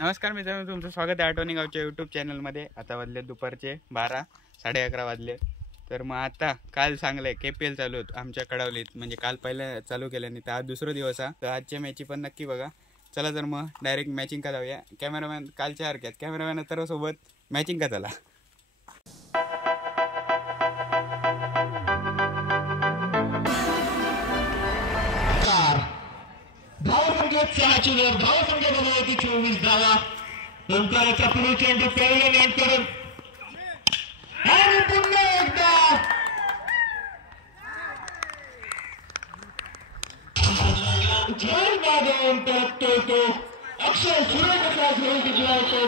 नमस्कार मित्रांनो, तुमचं स्वागत आहे आठवणी गावच्या यूट्यूब चॅनलमध्ये. आता वाजले दुपारचे 12, 11:30 वाजले. तर मग आता काल सांगलंय KPL चालू होत आमच्या कडावलीत, म्हणजे काल पहिलं चालू केलं नाही तर आज दुसरा दिवस आहे. तर आजच्या मॅची पण नक्की बघा. चला तर मग डायरेक्ट मॅचिंग का जाऊया. कॅमेरामॅन कालच्या हरक्यात कॅमेरामॅन तर सोबत मॅचिंग का झाला. सहाची वर धाव संख्या बनवती 24 धावा. ओंकाराचा पुढे चेंडू पहिल्या नेट करून आणि पुन्हा एकदा झेल मागून परततो तो अक्षय सुरेखा घेऊन विजयाचा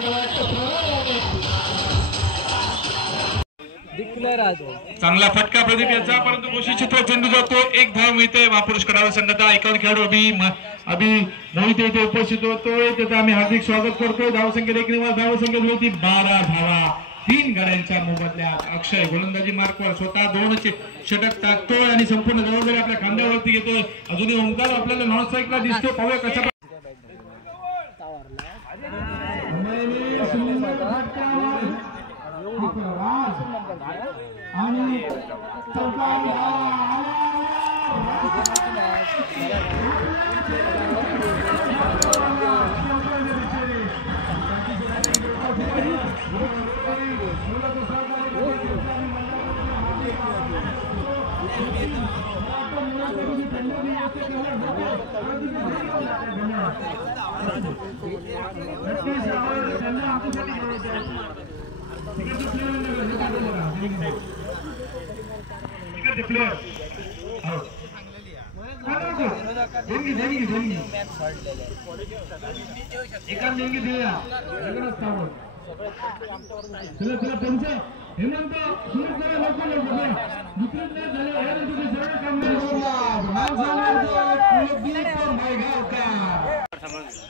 चांगला फटका प्रदीपचा, परंतु कोशिश चित्र चेंडू जातो. एक धाव मिळते. महापुरुष कडावा संघाचा एकावन्न खेळाडू अभि मोहिते इथे उपस्थित होतोय. त्याचं आम्ही हार्दिक स्वागत करतोय. धावसंख्या देखील धावसंख्या होती 12 धावा 3 गड्यांच्या मोबदल्यात. अक्षय गोलंदाजी मार्कवर स्वतः 2 षटक टाकतोय आणि संपूर्ण जबाबदारी आपल्या खांद्यावरती घेतोय. अजूनही ओंकार आपल्याला नॉन स्ट्राईकला दिसतो. पाहूया कसा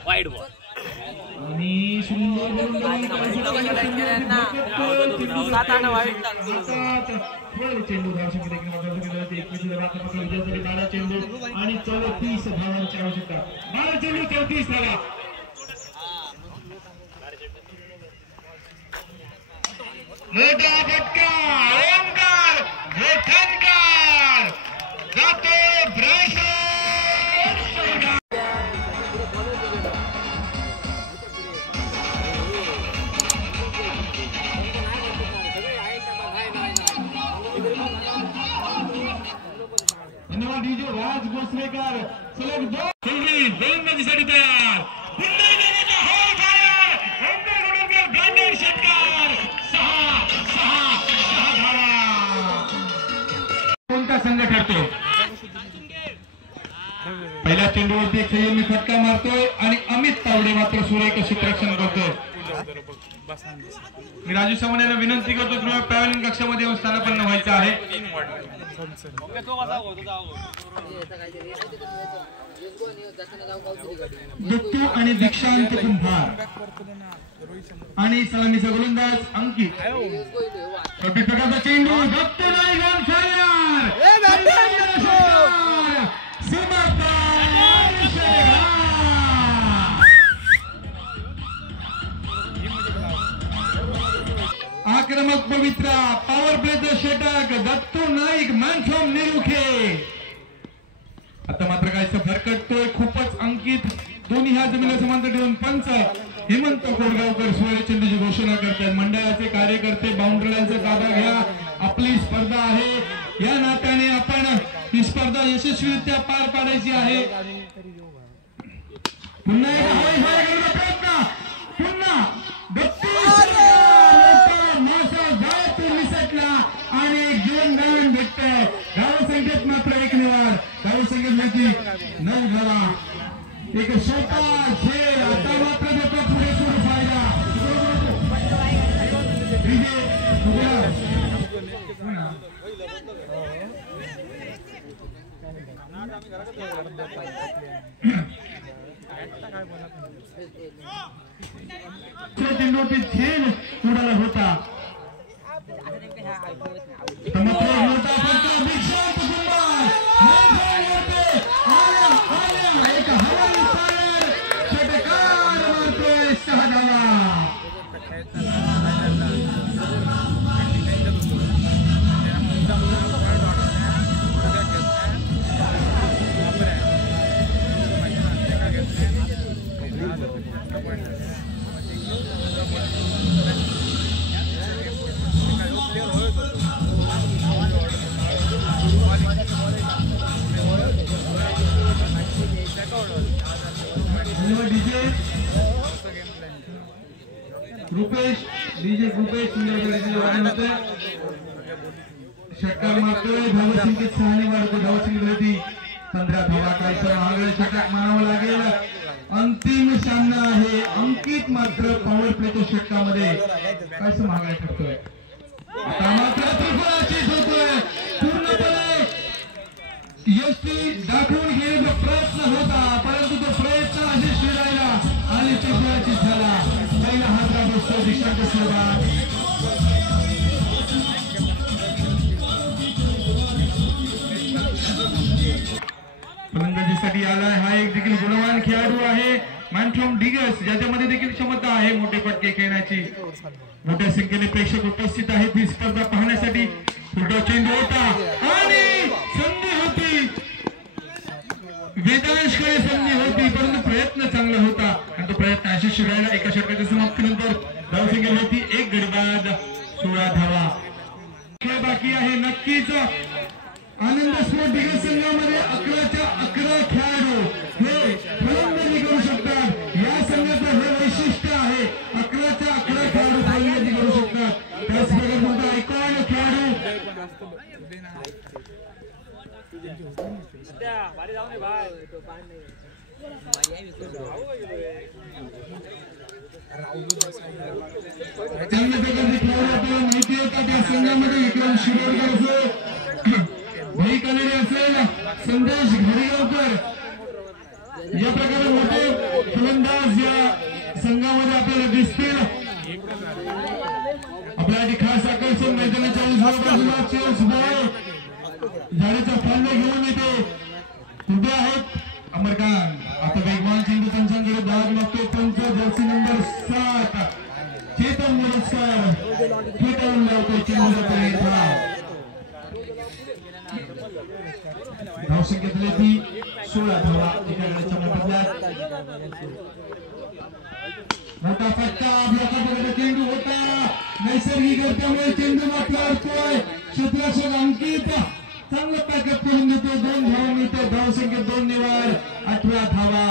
वाईड बॉल आणि सुंदर चेंडू धावसंख्या देखील 12 चेंडू आणि 34 धावांची आवश्यकता. 12 चेंडू 34 धावा. मोठा फटका ओंकार मोठनकार जातो ब्राशो. धन्यवाद डीजे राज भोसलेकर. सलग 2 गोलंदाजीसाठी तयार. पुन्हा एकदा होल फायर. ओंकार गोलंदाज ब्रँडेड षटकार. 6 धावा. कोणता संघ ठरतो? पहिल्या चेंडूवरती एक संयमी फटका मारतोय आणि अमित तावडे मात्र सुरेख क्षेत्ररक्षण करतोय. मी राजू सामंत यांना विनंती करतो कृपया पॅव्हलियन कक्षामध्ये येऊन स्थानापन्न व्हायचं आहे. दत्तू आणि दीक्षांत कुंभार आणि सलामीचा गोलंदाज अंकित. प्रकाराचा चेंडू दत्तू नाही रन फायर. आक्रमक पवित्रा पॉवर प्लेचं षटक दत्तू नाईक मॅन फ्रॉम निरुखे. आता मात्र कायचं भरकटतोय खूपच. अंकित दोन्ही ह्या जमिनीला समांतर ठेवून पंच हेमंत कोरगावकर सुवर्ण चेंडूची घोषणा करतात. मंडळाचे कार्यकर्ते बाउंड्रीलाईनचा ताबा घ्या. आपली स्पर्धा आहे, या नात्याने आपण ही स्पर्धा यशस्वीरित्या पार पाडायची आहे. पुन्हा प्रयत्न. पुन्हा आणि एक जीवनदान भेटतंय. धावसंख्येत मात्र एक निवाड. धावसंख्येत माहिती 9 धावा. एक सोपा खेळ. आता मात्र त्याचा पुरेपूर फायदा. चेंडूवरती झेल उडाला होता. एक हवाई फायर षटकार मारतोय 6 धन्यवाद डीजे रुपेश सुंदर वादन होते षटकार मारतोय धावसंख्येत 6 ने मारतो धावसंख्येवरती 15 धावा काय तर आगळे षटक मारावं लागेल अंतिम सामना आहे अंकित मात्र पॉवर प्लेच्या षटकामध्ये काय मागाय करतोय आता मात्र त्रिकोणाची होतोय पूर्णपणे यशस्वी दाखवून घेण्याचा प्रयत्न होता परंतु तो प्रयत्न यशस्वी राहिला आणि त्रिकोणाची झाला पहिला हात बसतो दिशांत सुरुवात फलंदाजीसाठी आलाय हा एक देखील गुणवान खेळाडू आहे मॅन्थॉम डिगस ज्याच्यामध्ये देखील क्षमता आहे मोठे फटके खेळण्याची मोठ्या संख्येने प्रेक्षक उपस्थित आहेत ही स्पर्धा पाहण्यासाठी फुलटॉस चेंडू होता आणि संधी होती वेदांशकडे संधी होती परंतु प्रयत्न चांगला होता आणि तो प्रयत्न यशस्वी राहिला एका षटकाच्या समाप्तीनंतर धावसंख्या होती 1 गडी बाद 16 धावा खेळ बाकी आहे नक्कीच आनंद स्पोर्ट दिग्गज संघामध्ये 11च्या 11 खेळाडू हे फलंदाजी करू शकतात या संघाचं हे वैशिष्ट्य आहे 11च्या 11 खेळाडू फलंदाजी करू शकतात त्याचप्रकारे मोठा आयकॉन खेळाडू चांगल्या प्रकारचे खेळाडू आपल्याला माहिती होता त्या संघामध्ये विक्रम शिरोडकर असो भाई कानडे असेल संदेश घरेगावकर या प्रकारे मोठे फलंदाज या संघामध्ये आपल्याला दिसतील आपल्यासाठी खास आकर्षण मैदानाच्या उजव्या बाजूला चेस बॉल झाडाचा फांदा घेऊन येते उभे आहेत अमरखान आता वेगवान चेंडू पंचांकडे दाग लागतो पंच जर्सी नंबर 7 चेतन मुरस्कार चेतन लावतो चेंडूचा धावसंख्येतले ती 16 धावा एका गड्याच्या बदल्यात मोठा फटका आपल्या चेंडू होता नैसर्गिक त्यामुळे चेंडू मात्र असतोय क्षेत्ररक्षक अंकित चांगलं पॅकेट करून देतो 2 धावा मिळतो धावसंख्येत 2 निवार 18 धावा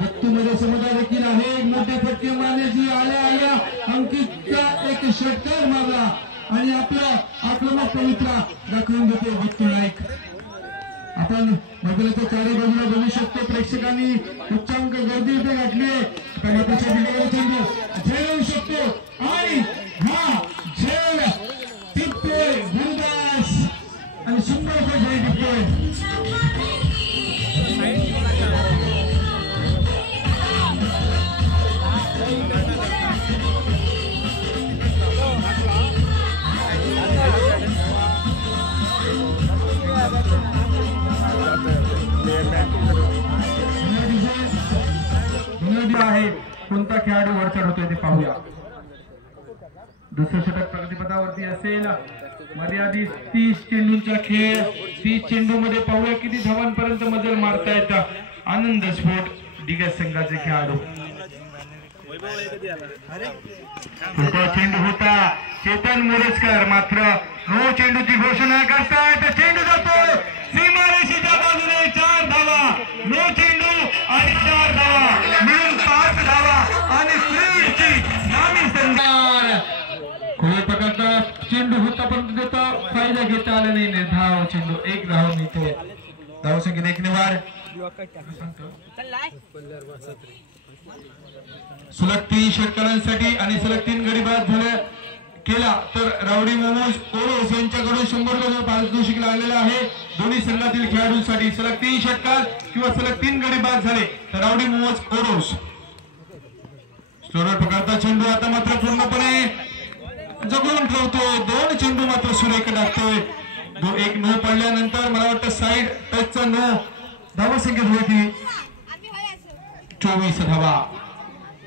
दत्तूमध्ये समजा देखील आहे मोठे फटके मारण्याची आल्या अंकितचा एक षटकार मारला आणि आपला आक्रमक पवित्रा दाखवून देतो दत्तू नाईक आपण मैदानाच्या चारी बाजूला बघू शकतो प्रेक्षकांनी उच्चांक गर्दी इथे घातली चेंडू झेल होऊ शकतो आणि हा झेल टिपतोय गुरुदास आणि सुंदर झेल टिपतोय आहे कोणता खेळाडू वर चढवतोय ते पाहूया दुसरं षटक प्रगतीपथावरती असेल मर्यादित 30 चेंडूंचा खेळ 30 चेंडू मध्ये पाहूया किती धावांपर्यंत मजल मारतायत आनंद स्पोर्ट दिग्गज संघाचे खेळाडू चेंडू होता चेतन मोरजकर मात्र नो चेंडूची घोषणा करतायत चेंडू जातो सीमारेषेच्या बाजूने 4 धावा नो चेंडू आणि 4 धावा मिळून 5 धावा आणि स्प्रिंटची नामी संधान खोल प्रकारचा चेंडू होता परंतु त्याचा फायदा घेता आला नाही धाव चेंडू 1 धाव मिळते धावसंख्येत 1 निवार सलग 3 षटकारांसाठी आणि सलग 3 गडी बाद झाले केला तर रावडी मोमोज ओरोस यांच्याकडून 100 पारितोषिक लागलेला आहे दोन्ही संघातील खेळाडूंसाठी सलग 3 षटकार किंवा सलग 3 गडी बाद झाले तर रावडी मोमोज ओरोस स्लोअर प्रकारचा चेंडू आता मात्र पूर्णपणे जगून ठेवतो 2 चेंडू मात्र सुरेख टाकतोय 1 नो पडल्यानंतर मला वाटतं साइड टचचा नो धावसंख्येत होती 24 धावा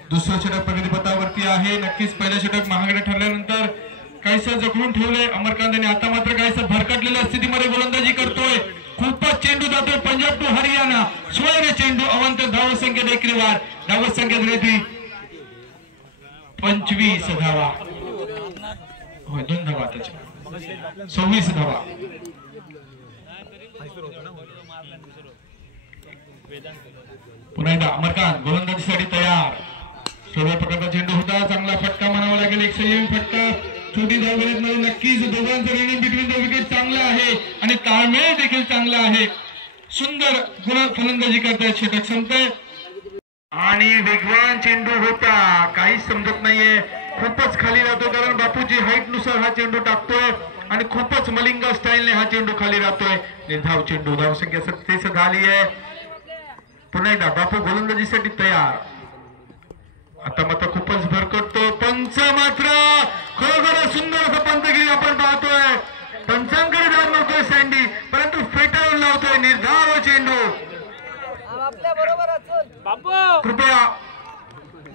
दुसरं षटक प्रगतीपथावरती आहे नक्कीच पहिलं षटक महागडे ठरल्यानंतर काहीसं जखडून ठेवलंय अमरकांतने आता मात्र काहीसं भरकटलेल्या स्थितीमध्ये गोलंदाजी करतोय खूपच चेंडू जातोय पंजाब टू हरियाणा स्वर्ण चेंडू अवंत धावसंख्येत 1 निवार धावसंख्येत रेती 25 धावा 2 धावा 26 धावा पुन्हा एकदा अमरकांत गोलंदाजीसाठी तयार. सोबत प्रकारचा चेंडू होता, चांगला फटका म्हणावा लागेल, एक संयमी फटका. छोटी धावगडीमध्ये नक्कीच दोघांचं रनिंग बिटवीन द विकेट चांगलं आहे आणि ताळमेळ देखील चांगला आहे. सुंदर फलंदाजी करतायत षटक संपतंय आणि वेगवान चेंडू होता, काहीच समजत नाहीये. खूपच खाली राहतो कारण बापूजी हाईट नुसार हा चेंडू टाकतोय आणि खूपच मलिंगा स्टाईलने हा चेंडू खाली राहतोय. निर्धाव चेंडू, धावसंख्या 37 झाली आहे. पुन्हा एकदा बापू गोलंदाजीसाठी तयार. आता मात्र खूपच भरकटतो पंच, मात्र खरोखर सुंदर असं पंचगिरी आपण पाहतोय. पंचांकडे जात नव्हतोय सँडी, परंतु फेटाळून लावतोय निर्धाव चेंडू. कृपया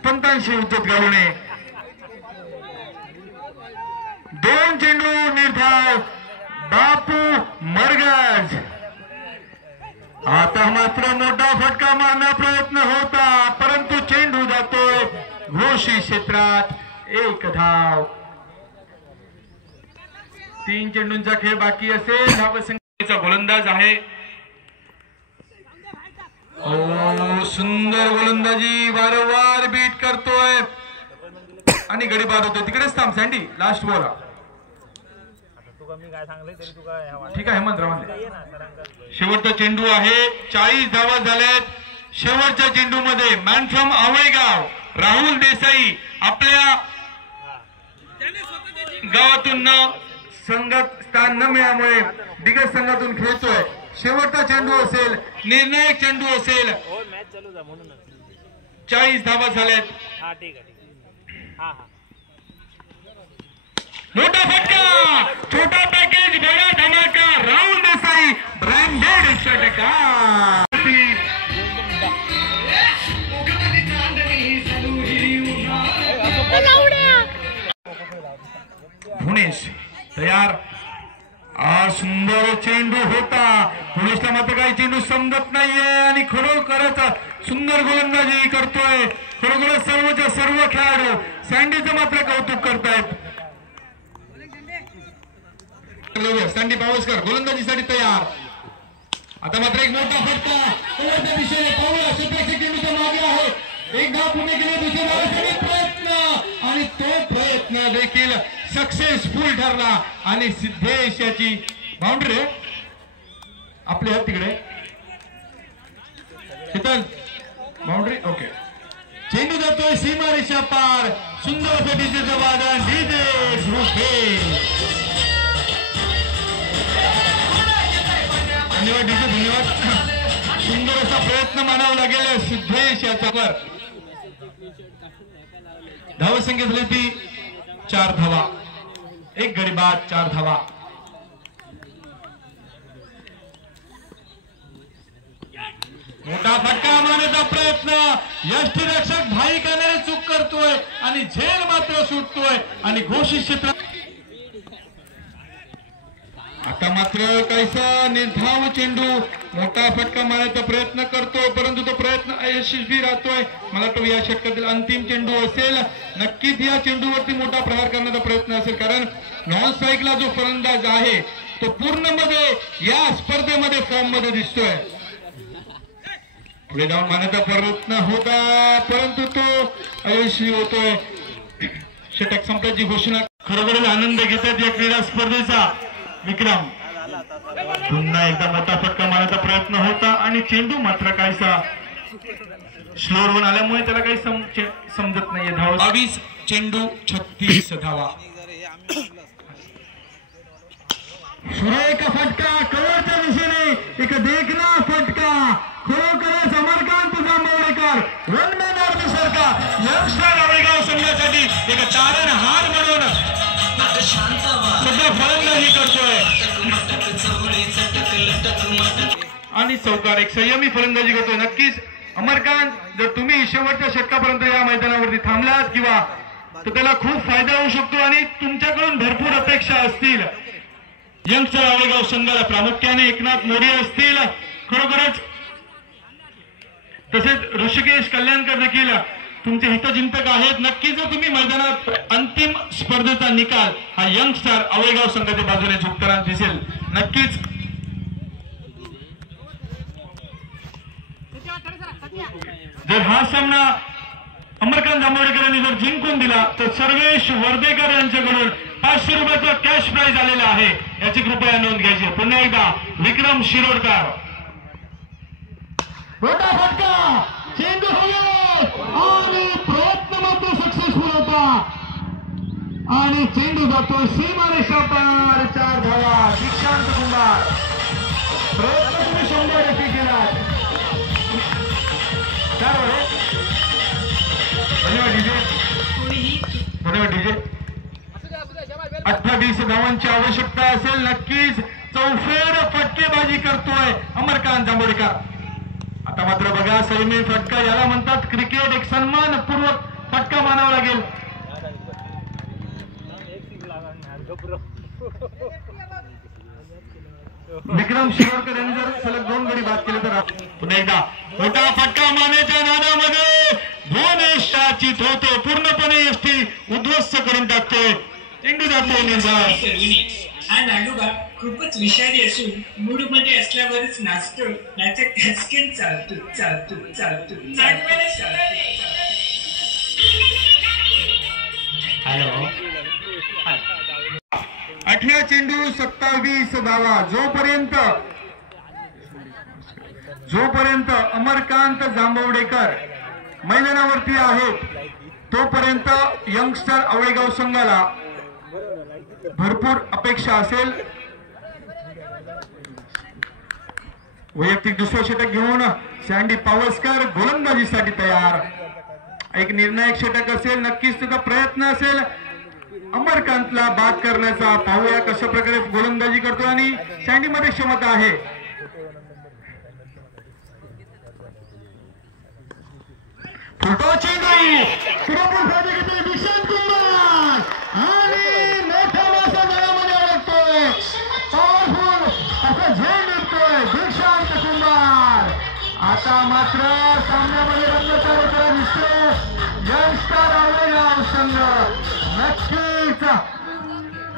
पंतांशी उद्योग घालू नये. 2 चेंडू निर्धाव बापू मरगज. आता मात्र मोठा फटका मारण्याचा प्रयत्न होता, परंतु चेंडू जातोय घोषित क्षेत्रात. 1 धाव. 3 चेंडूंचा खेळ बाकी असेल. धावसंख्येचा गोलंदाज आहे. सुंदर गोलंदाजी, वारंवार बीट करतोय आणि गडी बाद होतोय. तिकडेच थांब सँडी, लास्ट बॉल. ठीक आहे हेमंत. शेवटचा चेंडू आहे. 40 धावा झाल्यात. शेवटच्या चेंडू मध्ये मॅन फ्रॉम आवळेगाव राहुल देसाई आपल्या गावातून संघात स्थान न मिळाल्यामुळे दिग्गज संघातून खेळतोय. शेवटचा चेंडू असेल, निर्णायक चेंडू असेल. 40 धावा झाल्यात. मोठा फटका, छोटा पॅकेज, बडा धमाका. राहुल देसाई ब्रँडेड षटकार. भुवनेश तयार. सुंदर चेंडू होता. भुवनेशला मात्र काही चेंडू समजत नाहीये आणि खरोखरच सुंदर गोलंदाजी करतोय. खरोखरच सर्वच्या सर्व खेळाडू सँडीचं मात्र कौतुक करतायत. सँडी पावसकर गोलंदाजीसाठी तयार. आता मात्र एक मोठा फटका दिशेने पावला. क्षेत्ररक्षक चेंडूच्या मागे आहे. एक धाव पुणे गेले, दुसऱ्या धावासाठी प्रयत्न आणि तो प्रयत्न देखील सक्सेसफुल ठरला आणि सिद्धेश याची बाउंड्री आपल्या तिकडे शीतल बाउंड्री. ओके. चेंडू जातोय सीमारेषा पार. सुंदर असं डीजेचं वादन. डीजे धन्यवाद डीजे, धन्यवाद. सुंदर असा प्रयत्न मानावा लागेल सिद्धेश याच्यावर. धावसंख्या झाली ती 4 धावा. 1 गडी बाद, 4 धावा. मोठा फटका मारण्याचा प्रयत्न. यष्टीरक्षक भाई करणारे चूक करतोय आणि झेल मात्र सुटतोय आणि घोषित क्षेत्र. आता मात्र काहीसा निर्धाव चेंडू. मोठा फटका मारण्याचा प्रयत्न करतोय, परंतु तो प्रयत्न अयशस्वी राहतोय. मला वाटतं या षटकातील अंतिम चेंडू असेल. नक्कीच या चेंडूवरती मोठा प्रहार करण्याचा प्रयत्न असेल, कारण नॉन स्ट्राईकला जो फलंदाज आहे तो पूर्ण मध्ये या स्पर्धेमध्ये फॉर्म मध्ये दिसतोय. पुढे जाऊन मारण्याचा प्रयत्न होता, परंतु तो अयशस्वी होतोय. षटक संपल्याची घोषणा. खरोखरच आनंद घेतात या क्रीडा स्पर्धेचा. विक्रम पुन्हा एकदा मोठा फटका मारण्याचा प्रयत्न होता आणि चेंडू मात्र काहीसा स्लोअर होऊन आल्यामुळे त्याला काही समजत नाहीये. धावा 22 चेंडू 36 धावा. सुरेख फटका कव्हरच्या दिशेने. एक देखना फटका. खरोखरच Amarkant Jambhavdekar one man of the सरकार यंगस्टर आवळेगाव संघासाठी एक तारणहार म्हणून सध्या फलंदाजी करतोय आणि चौकार एक संयमी फलंदाजी करतोय. नक्कीच अमरकांत, जर तुम्ही शेवटच्या षटकापर्यंत या मैदानावरती थांबलात किंवा तर त्याला खूप फायदा होऊ शकतो आणि तुमच्याकडून भरपूर अपेक्षा असतील. यंगस्टर आवळेगाव संघाला प्रामुख्याने एकनाथ मोरे असतील, खरोखरच तसेच ऋषिकेश कल्याणकर देखील तुमचे हितचिंतक आहेत. नक्कीच जर तुम्ही मैदानात अंतिम स्पर्धेचा निकाल हा यंगस्टर आवळेगाव संघाच्या बाजूने झुकताना दिसेल. नक्कीच जर हा सामना अमरकांत जांभोळेकरांनी जर जिंकून दिला तर सर्वेश वर्धेकर यांच्याकडून 500 रुपयाचा कॅश प्राइज आलेला आहे, याची कृपया नोंद घ्यायची. पुन्हा एकदा विक्रम शिरोडकर. मोठा फटका, चेंडू आणि प्रयत्न मात्र सक्सेसफुल होता आणि चेंडू जातोय सीमारेषा पार. 4 धावा. दीक्षांत कुंभार, प्रयत्न तुम्ही 100% केला. धन्यवाद डीजे. 28 धावांची आवश्यकता असेल. नक्कीच चौफेर फटकेबाजी करतोय अमरकांत जांभोळेकर. आता मात्र बघा, संयमी फटका याला म्हणतात. क्रिकेट एक सन्मानपूर्वक फटका मानावा लागेल. विक्रम शिरोडकर यांनी जर सलग 2 गडी बाद केले तर पुन्हा एकदा मोठा फटका मारण्याच्या नादामध्ये भुवनेश्वर चित होतो, पूर्णपणे एसटी उद्ध्वस्त करून टाकतोय. चेंडू जातो निर्धार. हा नाडुबा खूपच विषारी असून मूड मध्ये असल्यावरच नाचतो, नाचा कॅस्केन चालतो चालतो चालतो चालतो. हॅलो. 18 चेंडू 27 धावा. जोपर्यंत अमरकांत जांभवडेकर मैदानावरती आहेत तोपर्यंत यंगस्टर आवळेगाव संघाला भरपूर अपेक्षा असेल. वैयक्तिक दुसरं षटक घेऊन सँडी पावसकर गोलंदाजीसाठी तयार. एक निर्णायक षटक असेल, नक्कीच त्याचा प्रयत्न असेल अमरकांतला बाद करण्याचा. पाहूया कशा प्रकारे गोलंदाजी करतो आणि सँडी मध्ये क्षमता आहे. फुटो चेंडू सुरपूरसाठी घेतोय दीक्षांत कुंभार आणि मोठ्या मासा जळामध्ये अडकतोय. पॉवरफुल असा झेल निघतोय दीक्षांत कुंभार. आता मात्र सामन्यामध्ये रंगतारा दिसतो यंगस्टर आवळेगाव संघ. नक्कीच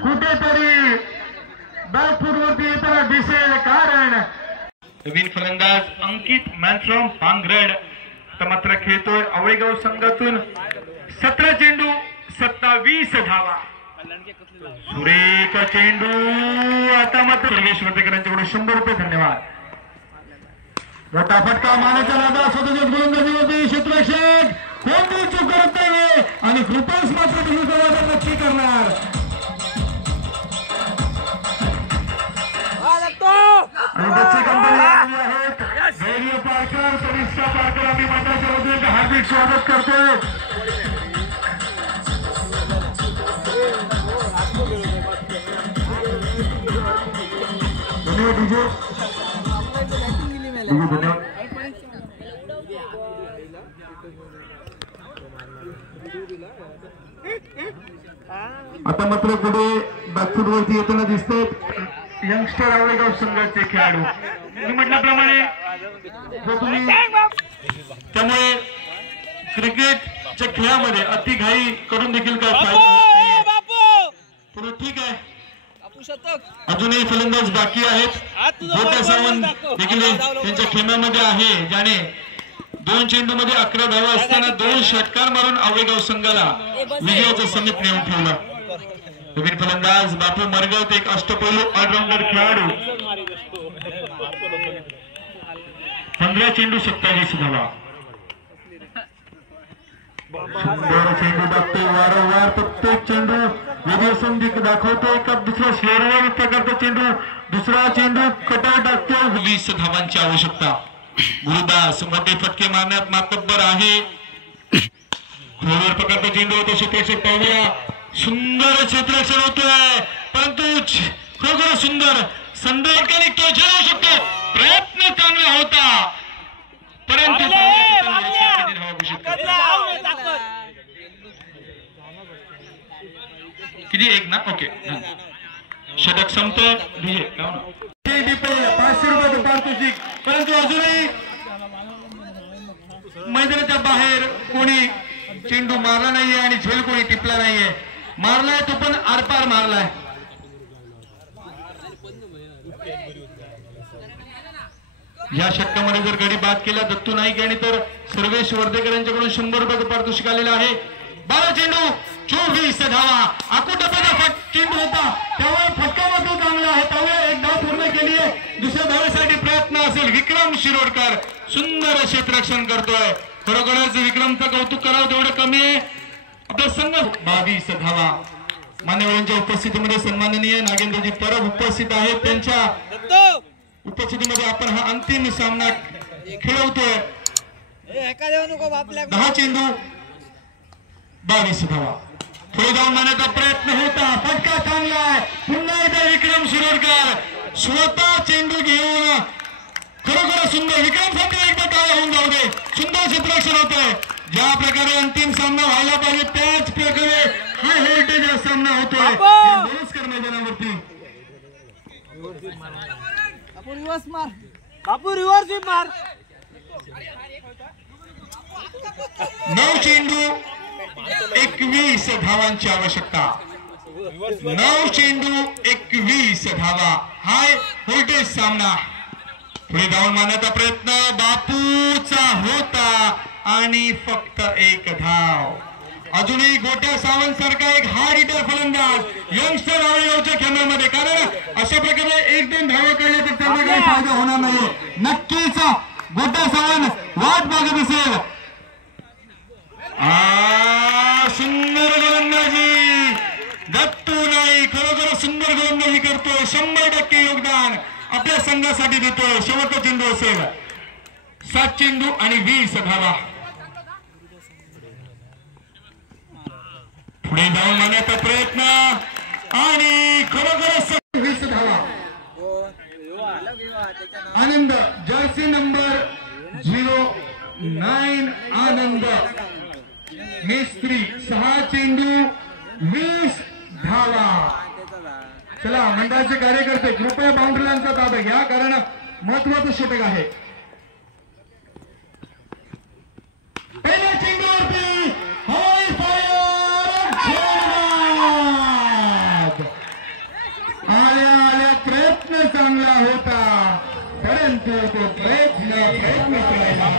कुठेतरी बॅकफूटवरती येताना दिसेल, कारण नवीन फलंदाज अंकित मॅन फ्रॉम पांगरड मात्र खेळतोय आवळेगाव संघातून. 17 चेंडू 27 धावा. सुरेख चेंडू. आता मात्र सर्वेश वर्धेकरांच्याकडून 100 रुपये. धन्यवाद. मोठा फटका मारण्याचा नादा स्वतःच्या गोलंदाजीमध्ये क्षेत्ररक्षक कोणती चूक करत नाहीये आणि कृपल्स मात्र तुम्ही नक्की करणार. आणि बच्चे कंपनी आहेत धैर्य पारकर, कनिष्ठा पारकर. आम्ही मंडळाच्या वतीने हार्दिक स्वागत करतोय. धन्यवाद डीजे. धन्यवाद. आता मात्र पुढे बॅकफूट वरती येताना दिसतात यंगस्टर आवळेगाव संघाचे खेळाडू. मी म्हटल्याप्रमाणे त्यामुळे क्रिकेटच्या खेळामध्ये अति घाई करून देखील काय फायदा पुढे. ठीक आहे, अजूनही फलंदाज बाकी आहेत. गोट्या सावंत देखील त्यांच्या खेळामध्ये आहे, ज्याने 2 चेंडू मध्ये 11 धावा असताना 2 षटकार मारून आवळेगाव संघाला विजयाचं समीप नेऊन ठेवलं. नवीन फलंदाज बापू मरगत एक अष्टपैलू ऑलराऊंडर खेळाडू. 15 चेंडू 27 धावा. सुंदर चेंडू टाकतोय वारंवार. प्रत्येक चेंडू वेगळी संधी दाखवतोय. का दुसरा स्लोअरवर प्रकारचा चेंडू, दुसरा चेंडू कटार टाकतो. 20 धावांची आवश्यकता. गुरुदास मोठे फटके मारण्यात मातब्बर आहे. खोलवर प्रकारचा चेंडू होतो. क्षेत्ररक्षक पाहूया. सुंदर क्षेत्ररक्षण होतोय, परंतु खरोखर सुंदर संदेश निघतोय. खेळू शकतो. प्रयत्न चांगला होता, परंतु किती एक ना. ओके, षटक संपतो. 500 रुपये पारितोषिक. परंतु अजूनही मैदानाच्या बाहेर कोणी चेंडू मारला नाहीये आणि झेल कोणी टिपला नाहीये. मारलाय तो पण आरपार मारलाय. या षटकामध्ये जर गडी बाद केला दत्तू नाईक यांनी तर सर्वेश वर्धेकर यांच्याकडून 100 रुपयाचं पारितोषिक आलेलं आहे. 12 चेंडू 24 धावा. आकुटप्याचा चेंडू होता त्यामुळे फटका मात्र चांगला आहे. त्यामुळे एक धाव पूर्ण केली आहे. दुसऱ्या धावेसाठी प्रयत्न असेल. विक्रम शिरोडकर सुंदर क्षेत्ररक्षण करतोय. खरोखरच विक्रमचं कौतुक करावं तेवढं कमी आहे. आपला संघ 22 धावा. मान्यवरांच्या उपस्थितीमध्ये सन्माननीय नागेंद्रजी परब उपस्थित आहेत. त्यांच्या उपस्थितीमध्ये आपण हा अंतिम सामना खेळवतोय. 10 चेंडू 22 धावा. पुढे जाऊन मारण्याचा प्रयत्न होता. फटका चांगला आहे. पुन्हा एकदा विक्रम शिरोडकर स्वतः चेंडू घेऊन खरोखर सुंदर. विक्रम साठी एकदा टाळा होऊन जाऊ दे. सुंदर क्षेत्ररक्षण होतोय. ज्या प्रकारे अंतिम सामना व्हायला पाहिजे त्याच प्रकारे हा व्होल्टेज हा सामना होतोय. बोलस्कर मैदानावरती बापू रिव्हर्स मार. 9 चेंडू 21 धावांची आवश्यकता. 9 चेंडू 21 धावा. हाय व्होल्टेज सामना. पुढे जाऊन मारण्याचा प्रयत्न बापूचा होता आणि फक्त 1 धाव. अजूनही गोट्या सावंत सारखा एक हार्ड हिटर फलंदाज यंगस्टर आळगावच्या खेळामध्ये. कारण अशा प्रकारे 1-2 धावा काढल्या तर त्यांना काही फायदा होणार नाही. नक्कीच गोट्या सावंत वाट बघत असेल. सुंदर गोलंदाजी दत्तू नाईक खरोखर सुंदर गोलंदाजी करतोय. 100% योगदान आपल्या संघासाठी देतोय. शेवटचा चेंडू असेल. 7 चेंडू आणि 20 धावा. पुढे जाऊन मारण्याचा प्रयत्न आणि खरोखर 20 धावा. आनंद जर्सी नंबर 09 आनंद मिस्त्री 6 चेंडू 20 धावा. चला मंडळाचे कार्यकर्ते कृपया बाउंड्रीलांचा ताबा घ्या कारण महत्वाचं षटक आहे. पहिल्या चेंडूवरती हाय फायर आल्या प्रयत्न चांगला होता परंतु तो प्रयत्न करायला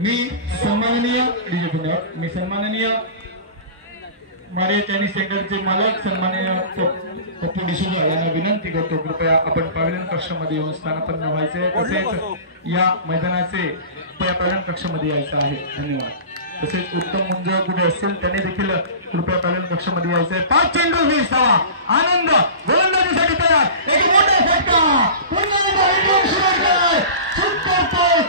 मी सन्माननीय मारे टेनिस सेंटरचे मालक सन्माननीय पप्पू डिसूजा यांना विनंती करतो कृपया आपण पॅव्हलियन कक्षामध्ये येऊन स्थानापन्न व्हायचे. तसेच या मैदानाचे पॅव्हलियन कक्षामध्ये यायचं आहे. धन्यवाद. तसेच उत्तम मुंज कुठे असेल त्यांनी देखील कृपया पॅव्हलियन कक्षामध्ये यायचं आहे. 5 चेंडू 20 धावा. आनंद गोलंदाजीसाठी तयार. एक मोठा फटका पुन्हा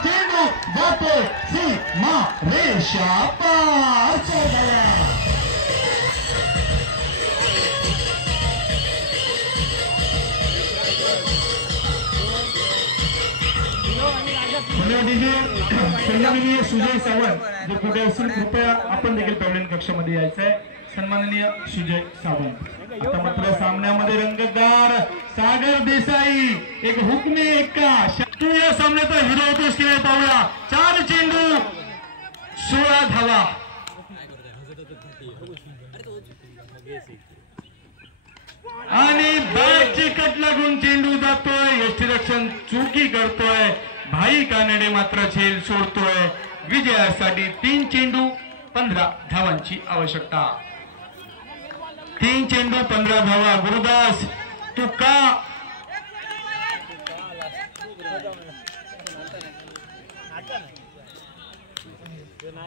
चेंडू जातो सीमा रेषा पार. सन्माननीय सुजय सावंत जे कुठे असेल कृपया आपण देखील पॅव्हलियन कक्षामध्ये यायचं आहे. सन्माननीय सुजय सावंत. आता मात्र सामन्यामध्ये रंगतदार सागर देसाई एक हुकमी एक्का. तू या सामन्याचा हिरो होतोस की नाही पाहूया. 4 चेंडू 16 धावा. आणि बॅटची कट लागून चेंडू जातोय. यष्टीरक्षण चुकी करतोय. भाई कानडे मात्र झेल सोडतोय. विजयासाठी 3 चेंडू 15 धावांची आवश्यकता. 3 चेंडू 15 धावा. गुरुदास तू का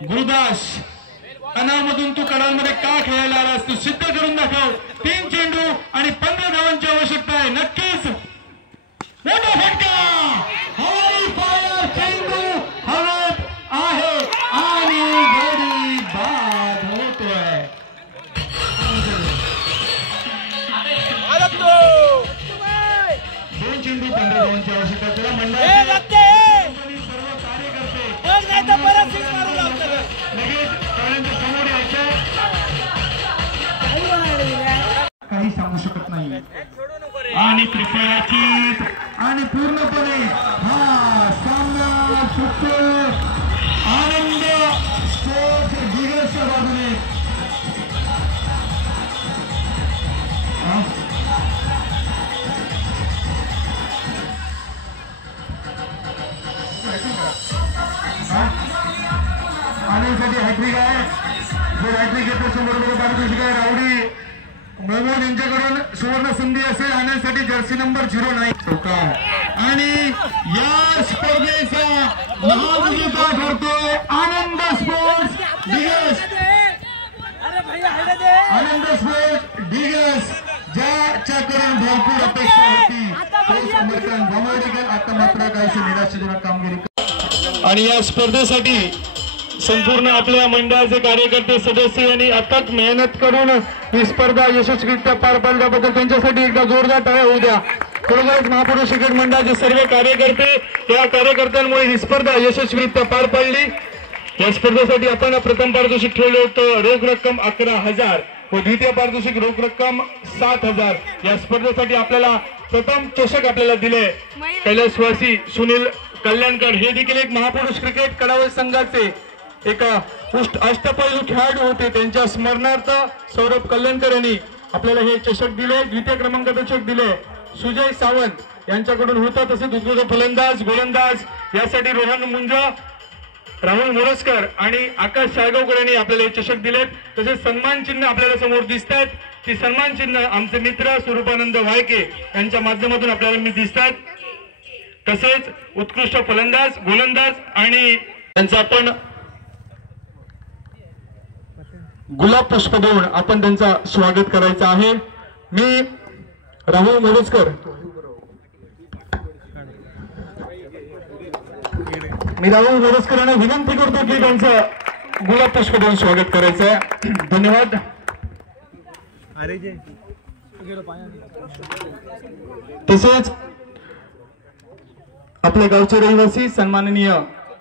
गुरुदास अनामधून तू कडांमध्ये का खेळायला आलास. तू सिद्ध करून दाखव. 3 चेंडू आणि 15 धावांची आवश्यकता आहे. नक्कीच मोठा फटका. हाय फायर चेंडू हवेत आहे आणि गडी बाद होतोय. 2 चेंडू 15 धावांची आवश्यकता. त्याला मंडळाचे सर्व कार्यकर्ते लगेच समोर यायचं. काही सांगू शकत नाही. आणि कृपयाची आणि पूर्णपणे हा सामना सुटतो. काय राऊडी महबूब यांच्याकडून सुवर्ण संधी असेल आणण्यासाठी जर्सी नंबर 09 आणि या स्पर्धेचा महाविजेता ठरतोय आनंद स्पोर्ट्स डिगस. आनंद स्पोर्ट्स डिगस ज्याच्याकडून भरपूर अपेक्षा होती अमेरिकन भोमाडिकल आता मात्र काहीशी निराशाजनक कामगिरी. आणि या स्पर्धेसाठी संपूर्ण आपल्या मंडळाचे कार्यकर्ते सदस्य यांनी अथक मेहनत करून ही स्पर्धा यशस्वीरित्या पार पाडल्याबद्दल त्यांच्यासाठी एकदा जोरदार टाळ्या होऊ द्या. खरोखरच महापुरुष क्रिकेट मंडळाचे सर्व कार्यकर्ते या कार्यकर्त्यांमुळे ही स्पर्धा यशस्वीरित्या पार पाडली. या स्पर्धेसाठी आपण प्रथम पारितोषिक ठेवले होतं रोख रक्कम 11,000 व द्वितीय पारितोषिक रोख रक्कम 7,000. या स्पर्धेसाठी आपल्याला प्रथम चषक आपल्याला दिले कैलासवासी सुनील कल्याणकर. हे देखील एक महापुरुष क्रिकेट कडावत संघाचे एक अष्टपैलू खेळाडू होते. त्यांच्या स्मरणार्थ सौरभ कल्याणकर यांनी आपल्याला हे चषक दिले. द्वितीय क्रमांकाचे चषक दिले सुजय सावंत यांच्याकडून होता. तसेच उत्कृष्ट फलंदाज गोलंदाज यासाठी रोहन मुंज, राहुल मोरजकर आणि आकाश शाळगावकर यांनी आपल्याला हे चषक दिलेत. तसेच सन्मान चिन्ह आपल्याला समोर दिसत आहेत. ती सन्मान चिन्ह आमचे मित्र स्वरूपानंद वाळके यांच्या माध्यमातून आपल्याला मी दिसतात. तसेच उत्कृष्ट फलंदाज गोलंदाज आणि त्यांचा आपण गुलाब पुष्प देऊन आपण त्यांचा स्वागत करायचं आहे. मी राहुल मोरजकर यांना विनंती करतो की त्यांचं गुलाब पुष्प देऊन स्वागत करायचं आहे. धन्यवाद. तसेच आपल्या गावचे रहिवासी सन्माननीय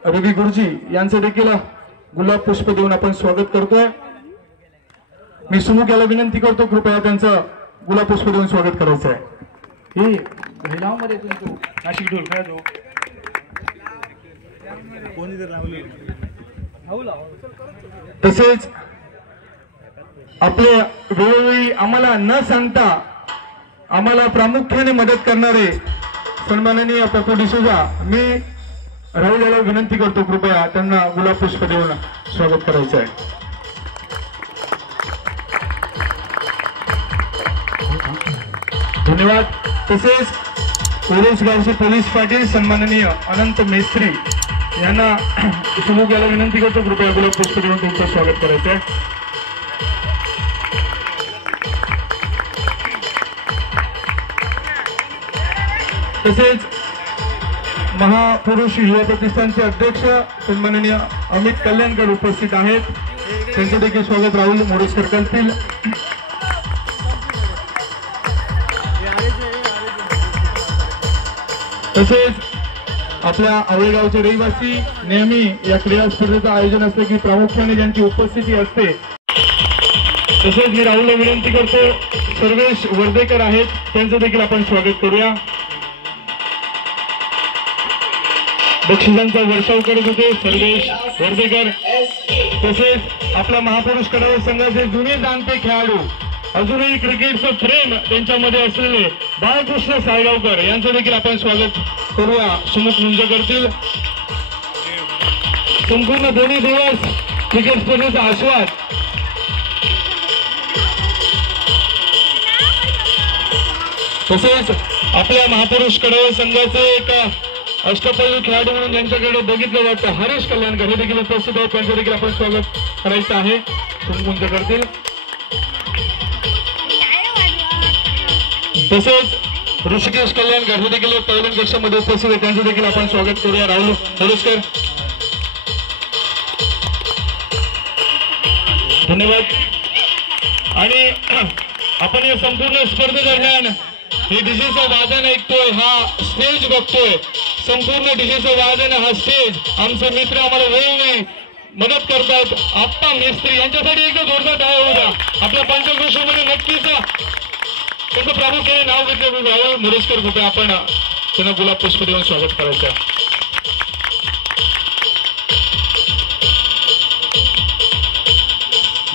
रवी गुरुजी यांचं देखील गुलाब पुष्प देऊन आपण स्वागत करतोय. मी सुमुख याला विनंती करतो कृपया त्यांचं गुलाब पुष्प देऊन स्वागत करायचं आहे. नाशिक ढोल काय जो तसेच आपल्या वेळोवेळी आम्हाला न सांगता आम्हाला प्रामुख्याने मदत करणारे सन्माननीय पप्पू डिसोजा, मी राहुल याला विनंती करतो कृपया त्यांना गुलाब पुष्प देऊन स्वागत करायचं आहे. धन्यवाद. तसेच ओरोस गावचे पोलीस पाटील सन्माननीय अनंत मेस्त्री यांना सुमुख याला विनंती करतो कृपया गुलाब पुष्प देऊन तुमचं स्वागत करायचं आहे. तसेच महापुरुष युवा प्रतिष्ठानचे अध्यक्ष सन्माननीय अमित कल्याणकर उपस्थित आहेत. त्यांचं देखील स्वागत राहुल मोरजकर करतील. तसेच आपल्या आवळेगावचे रहिवासी नेहमी या क्रीडा स्पर्धेचं आयोजन असते की प्रामुख्याने ज्यांची उपस्थिती असते. तसेच मी राहुलला विनंती करतो सर्वेश वर्धेकर आहेत त्यांचं देखील आपण स्वागत करूया. बक्षिसांचा वर्षाव करत होते सर्वेश वर्धेकर. तसेच आपल्या महापुरुष कडावत संघाचे जुने जाणते खेळाडू अजूनही क्रिकेटचं फ्रेम त्यांच्यामध्ये असलेले बाळकृष्ण साळगावकर यांचं देखील आपण स्वागत करूया. सुमुख मुंज करतील. संपूर्ण दोन्ही दिवस क्रिकेट स्पर्धेचा आस्वाद तसेच आपल्या महापुरुष कडावत संघाचे एक अष्टपैलू खेळाडू म्हणून ज्यांच्याकडे बघितलं जातं हरीश कल्याणकर हे देखील उपस्थित आहेत. त्यांचं देखील आपण स्वागत करायचं आहे. सुमुख मुंज करतील. तसेच ऋषिकेश कल्याणकर हे देखील पहिल्या कक्षामध्ये उपस्थित आहेत. त्यांचं देखील आपण स्वागत करूया. राहुल मोरजकर. धन्यवाद. आणि आपण या संपूर्ण स्पर्धेदरम्यान हे डीजेचं वादन ऐकतोय, हा स्टेज बघतोय. संपूर्ण डीजेचं वादन हा स्टेज आमचे मित्र आम्हाला वेळोवेळी मदत करतात. आप्पा मेस्त्री यांच्यासाठी एकदा जोरदार टाळ्या होऊ द्या. आपल्या पंचक्रोशीमध्ये नक्कीच त्याचं प्रामुख्याने नाव घेतलं राहुल मोरजकर कुठे आपण त्यांना गुलाब पुष्प देऊन स्वागत करायचं.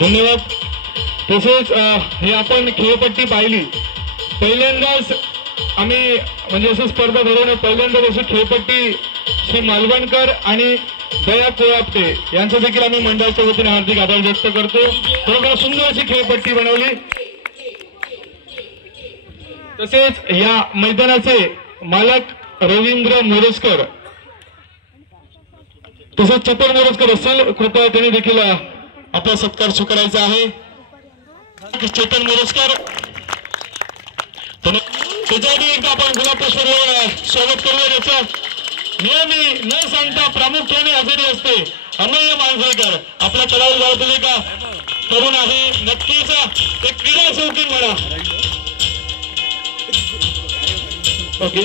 धन्यवाद. तसेच हे आपण खेळपट्टी पाहिली पहिल्यांदाच आम्ही म्हणजे अशी स्पर्धा भरवणे पहिल्यांदाच अशी खेळपट्टी श्री मालवणकर आणि दया कोयापटे यांचं देखील आम्ही मंडळाच्या वतीने हार्दिक आभार व्यक्त करतो. खरोखर सुंदर अशी खेळपट्टी बनवली. तसेच या मैदानाचे मालक रवींद्र मोरजकर तसेच चतुर मोरजकर असेल, कृपया त्यांनी देखील आपला सत्कार स्वीकारायचा आहे. चेतन मोरजकर त्याच्यासाठी एकदा आपण गुलाबपुष्पावर स्वागत करूया. याचं नेहमी न सांगता प्रामुख्याने हजेरी असते अमय मांजरेकर. आपल्या कलावू गावातील का तरुण आहे, नक्कीच एक क्रीडा शौकीन म्हणा. ओके